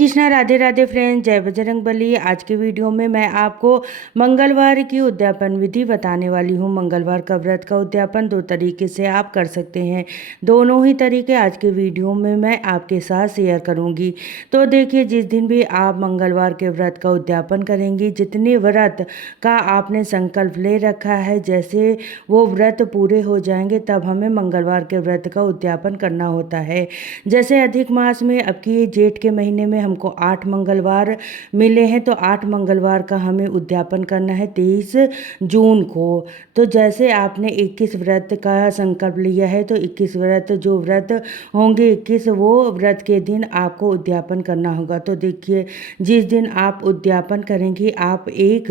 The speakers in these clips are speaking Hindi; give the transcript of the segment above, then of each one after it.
कृष्णा राधे राधे फ्रेंड्स, जय बजरंग बली। आज के वीडियो में मैं आपको मंगलवार की उद्यापन विधि बताने वाली हूँ। मंगलवार का व्रत का उद्यापन दो तरीके से आप कर सकते हैं। दोनों ही तरीके आज के वीडियो में मैं आपके साथ शेयर करूँगी। तो देखिए, जिस दिन भी आप मंगलवार के व्रत का उद्यापन करेंगी, जितने व्रत का आपने संकल्प ले रखा है, जैसे वो व्रत पूरे हो जाएंगे तब हमें मंगलवार के व्रत का उद्यापन करना होता है। जैसे अधिक मास में अब की जेठ के महीने में हमको 8 मंगलवार मिले हैं, तो 8 मंगलवार का हमें उद्यापन करना है 23 जून को। तो जैसे आपने 21 व्रत का संकल्प लिया है, तो 21 व्रत जो व्रत होंगे 21 वो व्रत के दिन आपको उद्यापन करना होगा। तो देखिए, जिस दिन आप उद्यापन करेंगी, आप एक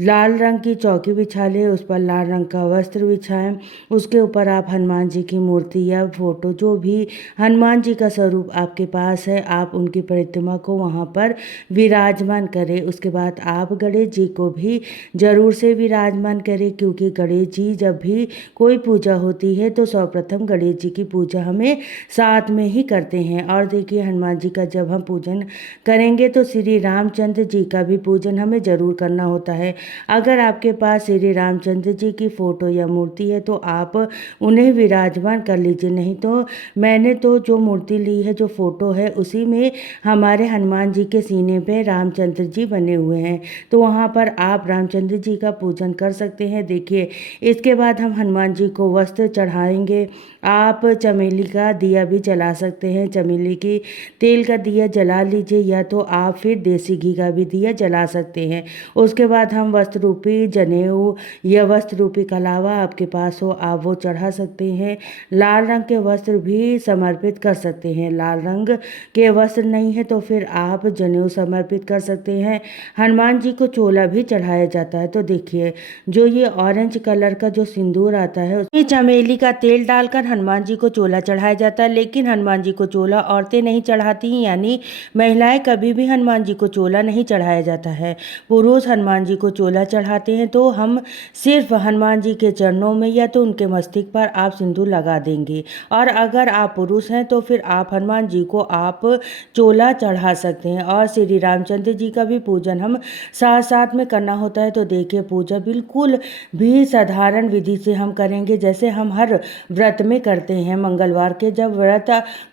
लाल रंग की चौकी बिछा लें, उस पर लाल रंग का वस्त्र बिछाएं। उसके ऊपर आप हनुमान जी की मूर्ति या फोटो, जो भी हनुमान जी का स्वरूप आपके पास है, आप उनकी प्रतिमा को वहाँ पर विराजमान करें। उसके बाद आप गणेश जी को भी जरूर से विराजमान करें, क्योंकि गणेश जी जब भी कोई पूजा होती है तो सर्वप्रथम गणेश जी की पूजा हमें साथ में ही करते हैं। और देखिए, हनुमान जी का जब हम पूजन करेंगे तो श्री रामचंद्र जी का भी पूजन हमें जरूर करना होता है। अगर आपके पास श्री रामचंद्र जी की फोटो या मूर्ति है तो आप उन्हें विराजमान कर लीजिए। नहीं तो मैंने तो जो मूर्ति ली है, जो फोटो है, उसी में हमारे हनुमान जी के सीने पे रामचंद्र जी बने हुए हैं, तो वहाँ पर आप रामचंद्र जी का पूजन कर सकते हैं। देखिए, इसके बाद हम हनुमान जी को वस्त्र चढ़ाएंगे। आप चमेली का दिया भी जला सकते हैं, चमेली की तेल का दिया जला लीजिए, या तो आप फिर देसी घी का भी दिया जला सकते हैं। उसके बाद हम वस्त्र रूपी जनेऊ या वस्त्र रूपी कलावा आपके पास हो, आप वो चढ़ा सकते हैं। लाल रंग के वस्त्र भी समर्पित कर सकते हैं। लाल रंग के वस्त्र नहीं है तो फिर आप जनेऊ समर्पित कर सकते हैं। हनुमान जी को चोला भी चढ़ाया जाता है। तो देखिए, जो ये ऑरेंज कलर का जो सिंदूर आता है, उसमें चमेली का तेल डालकर हनुमान जी को चोला चढ़ाया जाता है। लेकिन हनुमान जी को चोला औरतें नहीं चढ़ाती, यानी महिलाएं कभी भी हनुमान जी को चोला नहीं चढ़ाया जाता है। पुरुष हनुमान जी को चोला चढ़ाते हैं। तो हम सिर्फ हनुमान जी के चरणों में या तो उनके मस्तक पर आप सिंदूर लगा देंगे। और अगर आप पुरुष हैं तो फिर आप हनुमान जी को आप चोला चढ़ा सकते हैं। और श्री रामचंद्र जी का भी पूजन हम साथ साथ में करना होता है। तो देखिए, पूजा बिल्कुल भी साधारण विधि से हम करेंगे, जैसे हम हर व्रत में करते हैं। मंगलवार के जब व्रत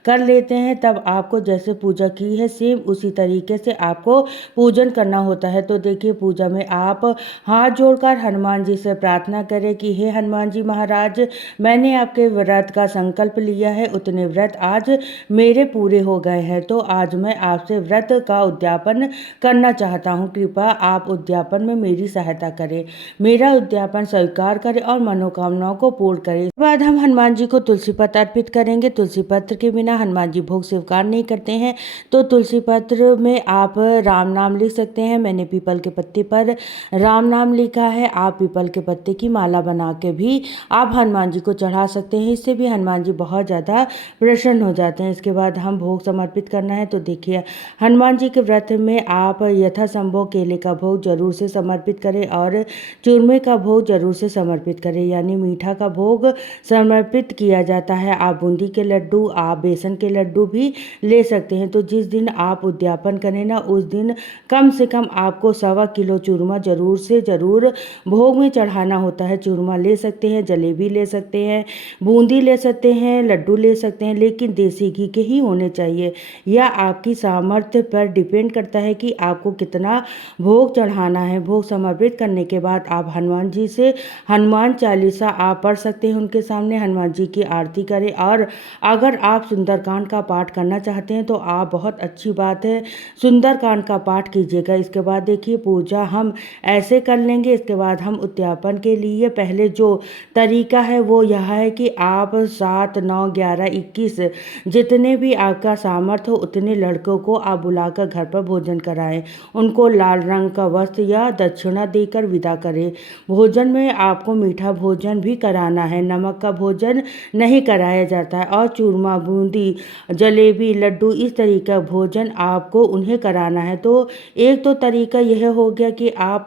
कर लेते हैं तब आपको जैसे पूजा की है, सेम उसी तरीके से आपको पूजन करना होता है। तो देखिए, पूजा में आप हाथ जोड़कर हनुमान जी से प्रार्थना करें कि हे हनुमान जी महाराज, मैंने आपके व्रत का संकल्प लिया है, उतने व्रत आज मेरे पूरे हो गए हैं, तो आज मैं आपसे व्रत का उद्यापन करना चाहता हूँ। कृपया आप उद्यापन में मेरी सहायता करें, मेरा उद्यापन स्वीकार करें और मनोकामनाओं को पूर्ण करें। इसके बाद हम हनुमान जी को तुलसी पत्र अर्पित करेंगे। तुलसी पत्र के बिना हनुमान जी भोग स्वीकार नहीं करते हैं। तो तुलसी पत्र में आप राम नाम लिख सकते हैं। मैंने पीपल के पत्ते पर राम नाम लिखा है। आप पीपल के पत्ते की माला बना के भी आप हनुमान जी को चढ़ा सकते हैं। इससे भी हनुमान जी बहुत ज़्यादा प्रसन्न हो जाते हैं। इसके बाद हम भोग समर्पित करना है। तो देखिए, हनुमान जी के व्रत में आप यथासंभव केले का भोग जरूर से समर्पित करें और चूरमे का भोग जरूर से समर्पित करें, यानी मीठा का भोग समर्पित किया जाता है। आप बूंदी के लड्डू, आप बेसन के लड्डू भी ले सकते हैं। तो जिस दिन आप उद्यापन करें ना, उस दिन कम से कम आपको 1.25 किलो चूरमा जरूर से जरूर भोग में चढ़ाना होता है। चूरमा ले सकते हैं, जलेबी ले सकते हैं, बूंदी ले सकते हैं, लड्डू ले सकते हैं, लेकिन देसी घी के ही होने चाहिए। यह आपकी सामर्थ्य पर डिपेंड करता है कि आपको कितना भोग चढ़ाना है। भोग समर्पित करने के बाद आप हनुमान जी से हनुमान चालीसा आप पढ़ सकते हैं। उनके सामने हनुमान जी की आरती करें। और अगर आप सुंदरकांड का पाठ करना चाहते हैं तो आप, बहुत अच्छी बात है, सुंदरकांड का पाठ कीजिएगा। इसके बाद देखिए, पूजा हम ऐसे कर लेंगे। इसके बाद हम उद्यापन के लिए पहले जो तरीका है वो यह है कि आप 7, 9, 11, 21 जितने भी आपका सामर्थ्य हो उतने लड़कों को आप बुलाकर घर पर भोजन कराएं। उनको लाल रंग का वस्त्र या दक्षिणा देकर विदा करें। भोजन में आपको मीठा भोजन भी कराना है, नमक का भोजन नहीं कराया जाता है। और चूरमा, बूंदी, जलेबी, लड्डू, इस तरीके का भोजन आपको उन्हें कराना है। तो एक तो तरीका यह हो गया कि आप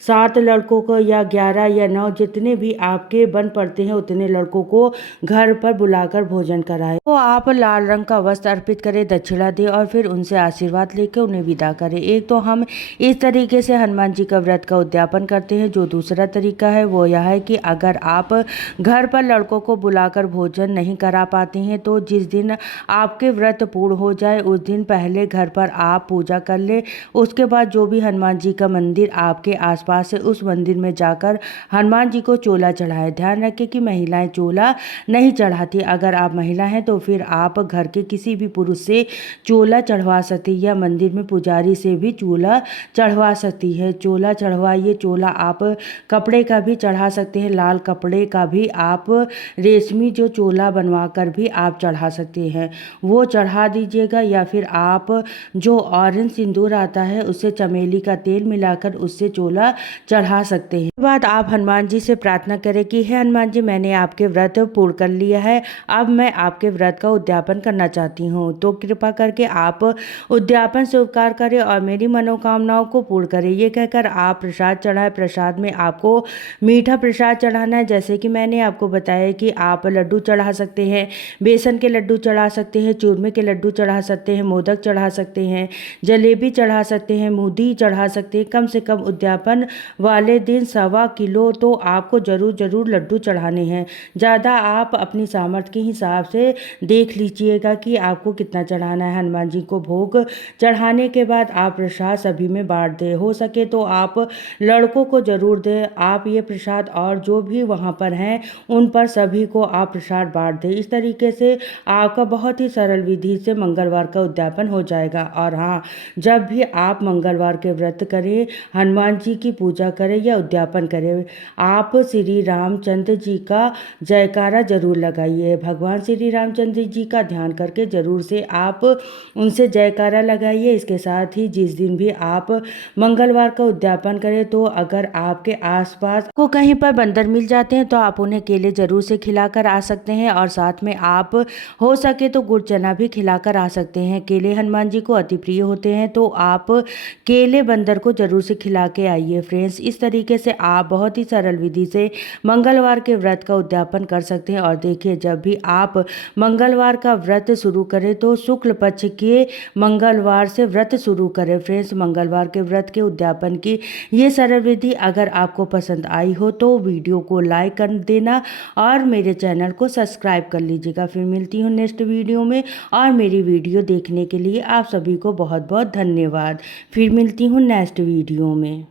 7 लड़कों को या 11 या 9 जितने भी आपके बन पड़ते हैं उतने लड़कों को घर पर बुलाकर भोजन कराएं। तो आप लाल रंग का वस्त्र अर्पित करें, दक्षिणा दें और फिर उनसे आशीर्वाद लेकर उन्हें विदा करें। एक तो हम इस तरीके से हनुमान जी का व्रत का उद्यापन करते हैं। जो दूसरा तरीका है वो यह है कि अगर आप घर पर लड़कों को बुलाकर भोजन नहीं करा पाते हैं तो जिस दिन आपके व्रत पूर्ण हो जाए उस दिन पहले घर पर आप पूजा कर ले। उसके बाद जो भी हनुमान जी का मंदिर आपके आसपास है उस मंदिर में जाकर हनुमान जी को चोला चढ़ाएं। ध्यान रखें कि महिलाएं चोला नहीं चढ़ाती। अगर आप महिला हैं तो फिर आप घर के किसी भी पुरुष से चोला चढ़वा सकती है या मंदिर में पुजारी से भी चोला चढ़वा सकती है। चोला चढ़वाइए। चोला आप कपड़े का भी चढ़ा सकते हैं, लाल कपड़े का भी आप रेशमी जो चोला बनवा कर भी आप चढ़ा सकते हैं वो चढ़ा दीजिएगा। या फिर आप जो ऑरेंज सिंदूर आता है उससे चमेली का तेल मिलाकर उससे चोला चढ़ा सकते हैं। बाद आप हनुमान जी से प्रार्थना करें कि हे हनुमान जी, मैंने आपके व्रत पूर्ण कर लिया है, अब मैं आपके व्रत का उद्यापन करना चाहती हूँ, तो कृपा करके आप उद्यापन स्वीकार करें और मेरी मनोकामनाओं को पूर्ण करें। ये कहकर आप प्रसाद चढ़ाएं। प्रसाद में आपको मीठा प्रसाद चढ़ाना है। जैसे कि मैंने आपको बताया कि आप लड्डू चढ़ा सकते हैं, बेसन के लड्डू चढ़ा सकते हैं, चूरमे के लड्डू चढ़ा सकते हैं, मोदक चढ़ा सकते हैं, जलेबी चढ़ा सकते हैं, मूढ़ी चढ़ा सकते हैं। कम से कम उद्यापन वाले दिन 1.25 किलो तो आपको जरूर लड्डू चढ़ाने हैं। ज़्यादा आप अपनी सामर्थ्य के हिसाब से देख लीजिएगा कि आपको कितना चढ़ाना है। हनुमान जी को भोग चढ़ाने के बाद आप प्रसाद सभी में बांट दें। हो सके तो आप लड़कों को जरूर दें। आप ये प्रसाद और जो भी वहाँ पर हैं उन पर सभी को आप प्रसाद बांट दें। इस तरीके से आपका बहुत ही सरल विधि से मंगलवार का उद्यापन हो जाएगा। और हाँ, जब भी आप मंगलवार के व्रत करें, हनुमान जी की पूजा करें या उद्यापन करें, आप श्री रामचंद्र जी का जयकारा जरूर लगाइए। भगवान श्री रामचंद्र जी का ध्यान करके जरूर से आप उनसे जयकारा लगाइए। इसके साथ ही जिस दिन भी आप मंगलवार का उद्यापन करें तो अगर आपके आसपास को कहीं पर बंदर मिल जाते हैं तो आप उन्हें केले जरूर से खिलाकर आ सकते हैं और साथ में आप हो सके तो गुड़ चना भी खिलाकर आ सकते हैं। केले हनुमान जी को अति प्रिय होते हैं तो आप केले बंदर को जरूर से खिला के आइए। फ्रेंड्स, इस तरीके से आप बहुत ही सरल विधि से मंगलवार के व्रत का उद्यापन कर सकते हैं। और देखिए, जब भी आप मंगलवार का व्रत शुरू करें तो शुक्ल पक्ष के मंगलवार से व्रत शुरू करें। फ्रेंड्स, मंगलवार के व्रत के उद्यापन की ये सरल विधि अगर आपको पसंद आई हो तो वीडियो को लाइक कर देना और मेरे चैनल को सब्सक्राइब कर लीजिएगा। फिर मिलती हूँ नेक्स्ट वीडियो में और मेरी वीडियो देखने के लिए आप सभी को बहुत बहुत धन्यवाद। फिर मिलती हूँ नेक्स्ट वीडियो में।